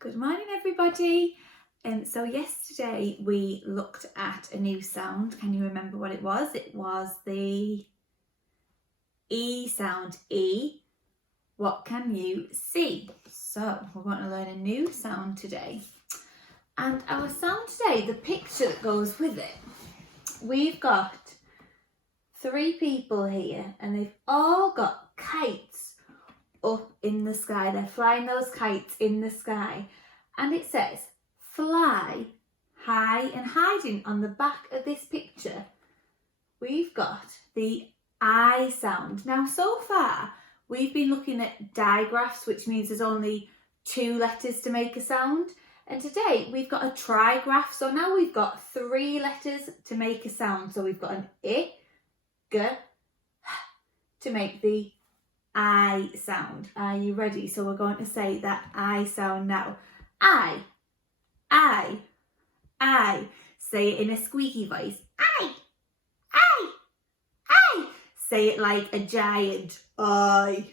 Good morning, everybody. So yesterday we looked at a new sound. Can you remember what it was? It was the E sound. E. What can you see? So we're going to learn a new sound today. And our sound today, the picture that goes with it, we've got 3 people here and they've all got kites up in the sky. They're flying those kites in the sky. And it says, fly high, and hiding on the back of this picture, we've got the I sound. Now, so far, we've been looking at digraphs, which means there's only 2 letters to make a sound. And today, we've got a trigraph. So now we've got 3 letters to make a sound. So we've got an I, G, H to make the I sound. Are you ready? So we're going to say that I sound now. I. Say it in a squeaky voice. I. Say it like a giant. I.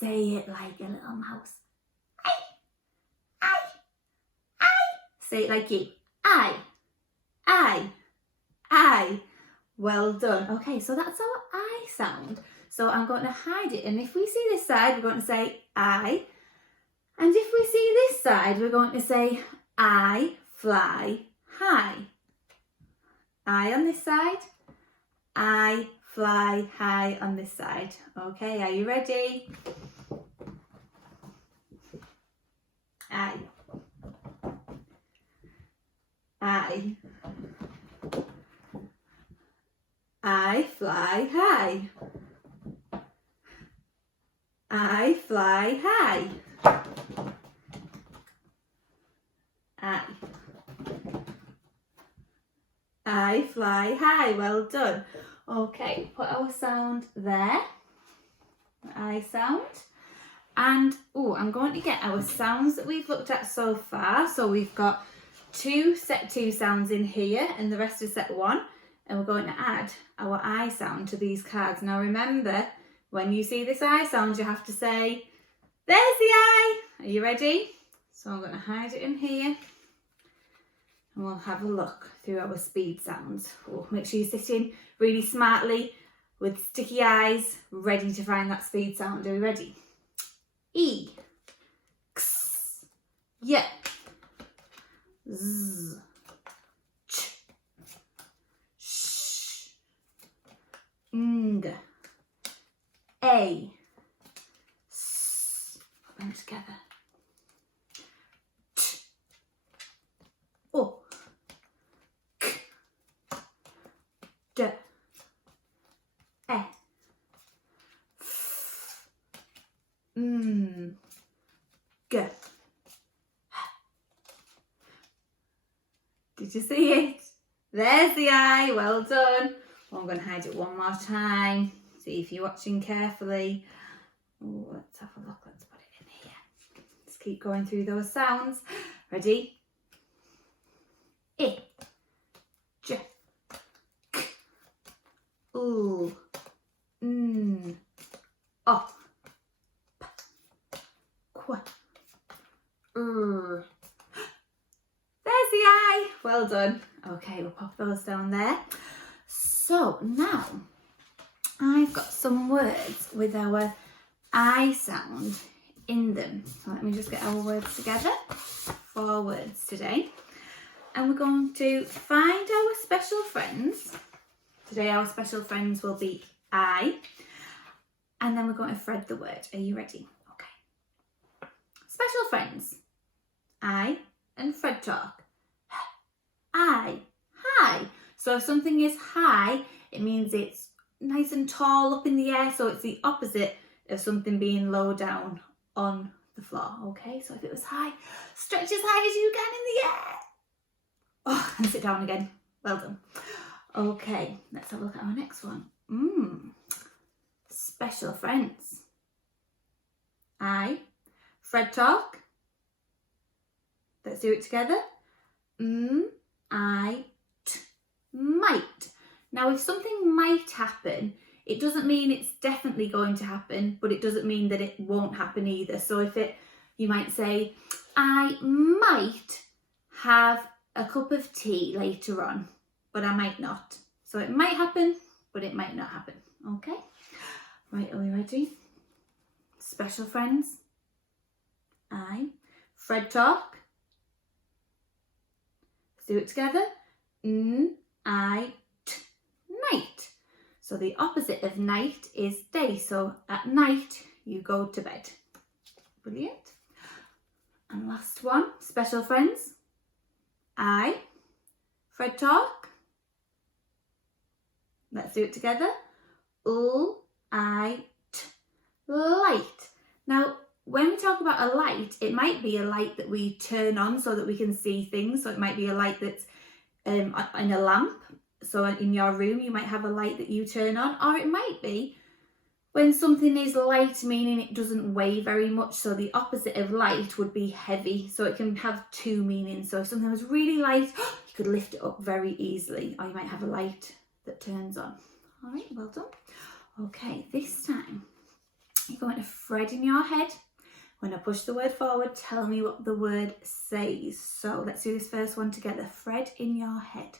Say it like a little mouse. I. Say it like you. I. Well done. Okay, so that's our I sound. So I'm going to hide it. And if we see this side, we're going to say I. And if we see this side, we're going to say I fly high. I on this side. I fly high on this side. Okay, are you ready? I fly high. I fly high. I fly high. Well done. Okay, put our sound there. I sound. And I'm going to get our sounds that we've looked at so far. So we've got set 2 sounds in here and the rest is set 1. And we're going to add our I sound to these cards. Now remember, when you see this I sound, you have to say, there's the I. Are you ready? So I'm going to hide it in here. And we'll have a look through our speed sounds. Make sure you're sitting really smartly with sticky eyes, ready to find that speed sound. Are we ready? E. X. Y. Z. Ch. Sh. Ng. A. S. Put them together. T. O. K. D. E. F. G. Did you see it? There's the I. Well done. I'm going to hide it one more time. See if you're watching carefully. Let's have a look. Let's put it in here. Let's keep going through those sounds. Ready? I. J. K. U. N. O. P. Qu. R. There's the I. Well done. Okay, we'll pop those down there. So now I've got some words with our I sound in them. So let me just get our words together. 4 words today. And we're going to find our special friends. Today our special friends will be I. And then we're going to thread the word. Are you ready? Okay. Special friends. I and thread talk. I. High. So if something is high, it means it's nice and tall up in the air. So it's the opposite of something being low down on the floor. Okay, so if it was high, stretch as high as you can in the air. Oh, and sit down again. Well done. Okay, let's have a look at our next one. Special friends. I. Thread talk. Let's do it together. I. Might. Now, if something might happen, It doesn't mean it's definitely going to happen, but it doesn't mean that it won't happen either. So you might say, I might have a cup of tea later on, but I might not. So it might happen, but it might not happen. Okay? Right, are we ready? Special friends. I. Fred talk. Let's do it together. Night. So the opposite of night is day. So at night, you go to bed. Brilliant. And last one, special friends. I. Fred talk. Let's do it together. Light. Now, when we talk about a light, it might be a light that we turn on so that we can see things. So it might be a light that's in a lamp. So in your room, you might have a light that you turn on, or it might be when something is light, meaning it doesn't weigh very much. So the opposite of light would be heavy. So it can have two meanings. So if something was really light, you could lift it up very easily, or you might have a light that turns on. All right, well done. Okay, this time you're going to Fred in your head. When I push the word forward, tell me what the word says. So let's do this first one together. Fred in your head.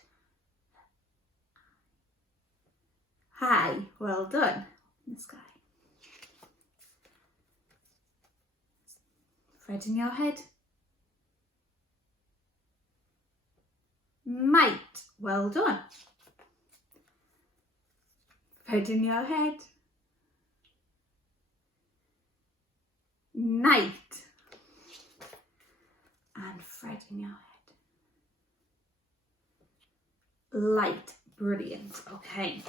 Hi, well done. In the sky. Fred in your head. Might, well done. Fred in your head. Night. And Fred in your head. Light. Brilliant. Okay.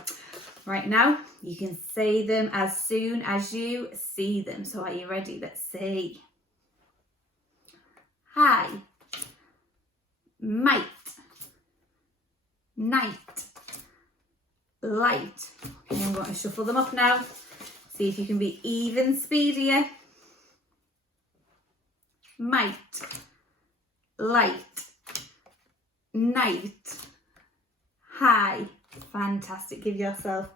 Right now, you can say them as soon as you see them. So are you ready? Let's see. Hi. Might. Night. Light. Okay, I'm going to shuffle them up now. See if you can be even speedier. Might. Light. Night. Hi. Fantastic. Give yourself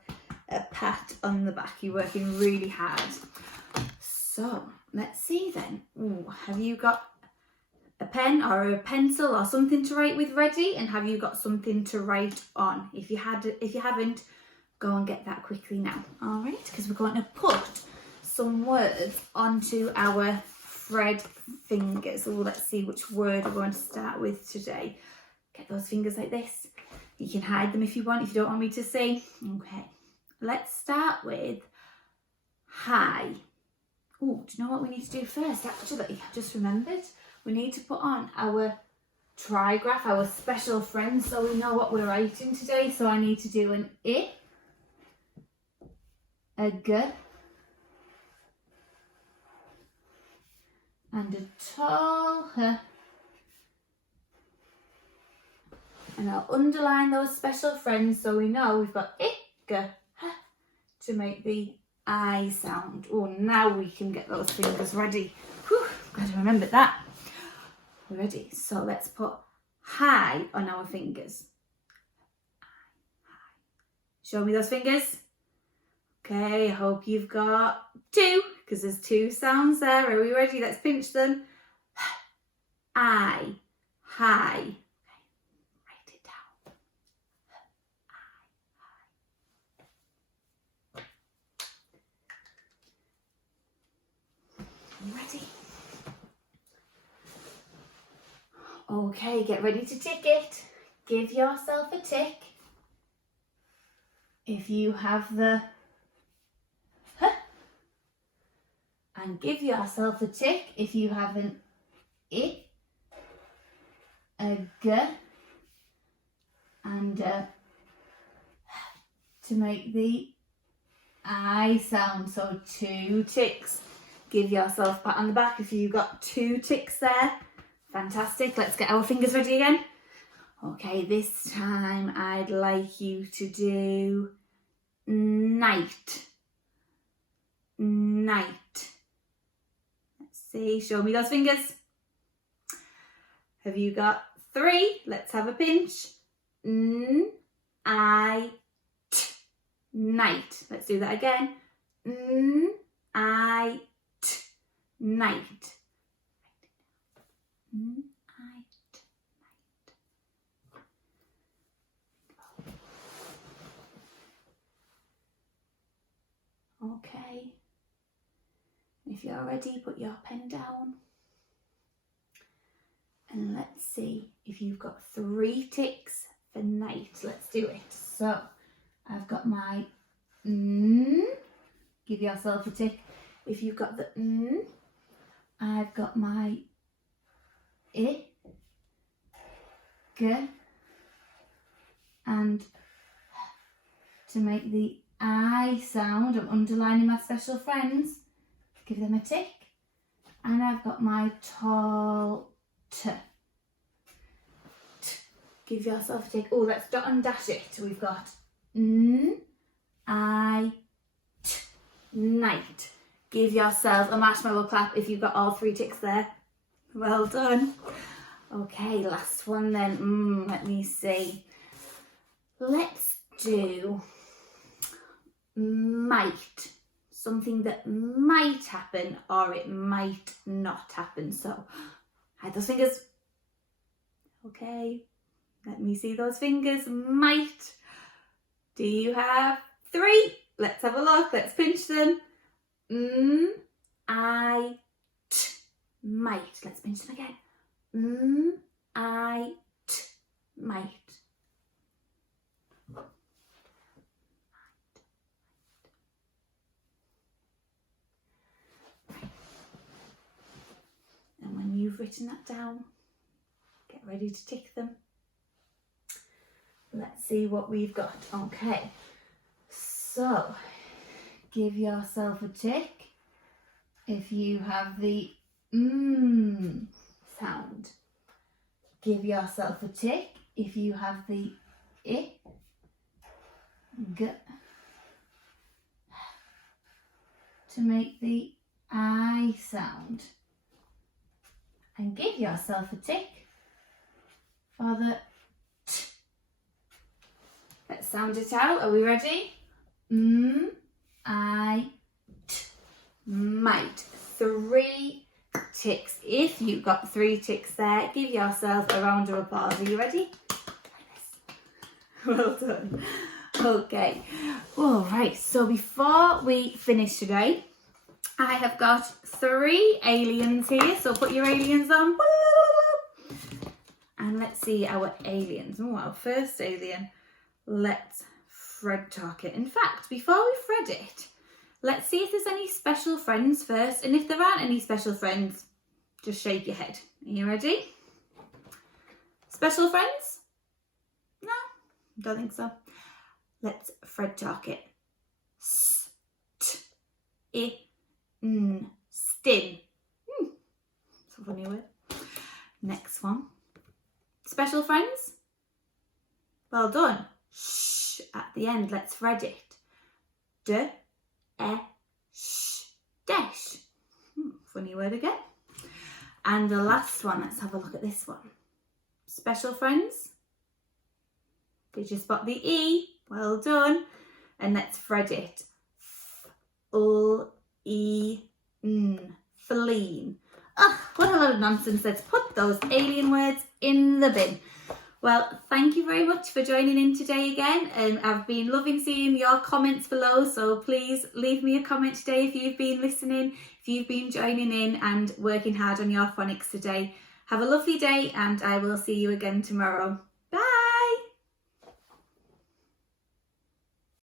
a pat on the back. You're working really hard. So let's see then. Ooh, have you got a pen or a pencil or something to write with ready? And have you got something to write on? If you haven't, go and get that quickly now. All right, because we're going to put some words onto our Fred fingers. Oh, let's see which word we're going to start with today. Get those fingers like this. You can hide them if you want, if you don't want me to see. Okay, let's start with hi. Oh, do you know what we need to do first? Actually, I just remembered. We need to put on our trigraph, our special friends, so we know what we're writing today. So I need to do an I, a G, and a tall H. And I'll underline those special friends so we know we've got I, G, H to make the I sound. Oh, now we can get those fingers ready. Whew, glad I remembered that. We're ready. So let's put hi on our fingers. Show me those fingers. Okay, I hope you've got two, because there's two sounds there. Are we ready? Let's pinch them. I, hi. Ready? Okay, get ready to tick it. Give yourself a tick if you have the H, and give yourself a tick if you have an I, a G, and a H to make the I sound. So 2 ticks. Give yourself a pat on the back if you got 2 ticks there. Fantastic. Let's get our fingers ready again. Okay, this time I'd like you to do night. Night. Let's see. Show me those fingers. Have you got 3? Let's have a pinch. I, t. night. Let's do that again. N-I-T, night. N-I-T, night. Okay. If you're ready, put your pen down. And let's see if you've got 3 ticks for night. Let's do it. So I've got my N. Give yourself a tick. If you've got the N, I've got my I, G, and to make the I sound, I'm underlining my special friends. Give them a tick. And I've got my tall T. T. Give yourself a tick. Oh, let's dot and dash it. We've got N, I, T, night. Give yourself a marshmallow clap if you've got all 3 ticks there. Well done. Okay, last one then. Let me see. Let's do might. Something that might happen or it might not happen. So, hide those fingers. Okay, let me see those fingers. Might. Do you have 3? Let's have a look. Let's pinch them. I, T, might. Let's pinch them again. I, T, might. And when you've written that down, get ready to tick them. Let's see what we've got. Okay, so give yourself a tick if you have the sound. Give yourself a tick if you have the I, G, to make the I sound. And give yourself a tick for the T. Let's sound it out. Are we ready? I, T, might. 3 ticks. If you've got 3 ticks there, give yourself a round of applause. Are you ready? Well done. Okay. All right. So before we finish today, I have got 3 aliens here. So put your aliens on. And let's see our aliens. Oh, our first alien. Let's Fred talk it. In fact, before we Fred it, let's see if there's any special friends first. And if there aren't any special friends, just shake your head. Are you ready? Special friends? No, don't think so. Let's Fred talk it. S, t, I, n, stin. It's a funny word. Next one. Special friends? Well done. Shh at the end. Let's Fred it. D, e, sh, dash. Funny word again. And the last one, let's have a look at this one. Special friends? Did you spot the E? Well done. And let's Fred it. F-l-e-n. Feline. Oh, what a lot of nonsense. Let's put those alien words in the bin. Well, thank you very much for joining in today again. I've been loving seeing your comments below, so please leave me a comment today if you've been listening, if you've been joining in and working hard on your phonics today. Have a lovely day and I will see you again tomorrow.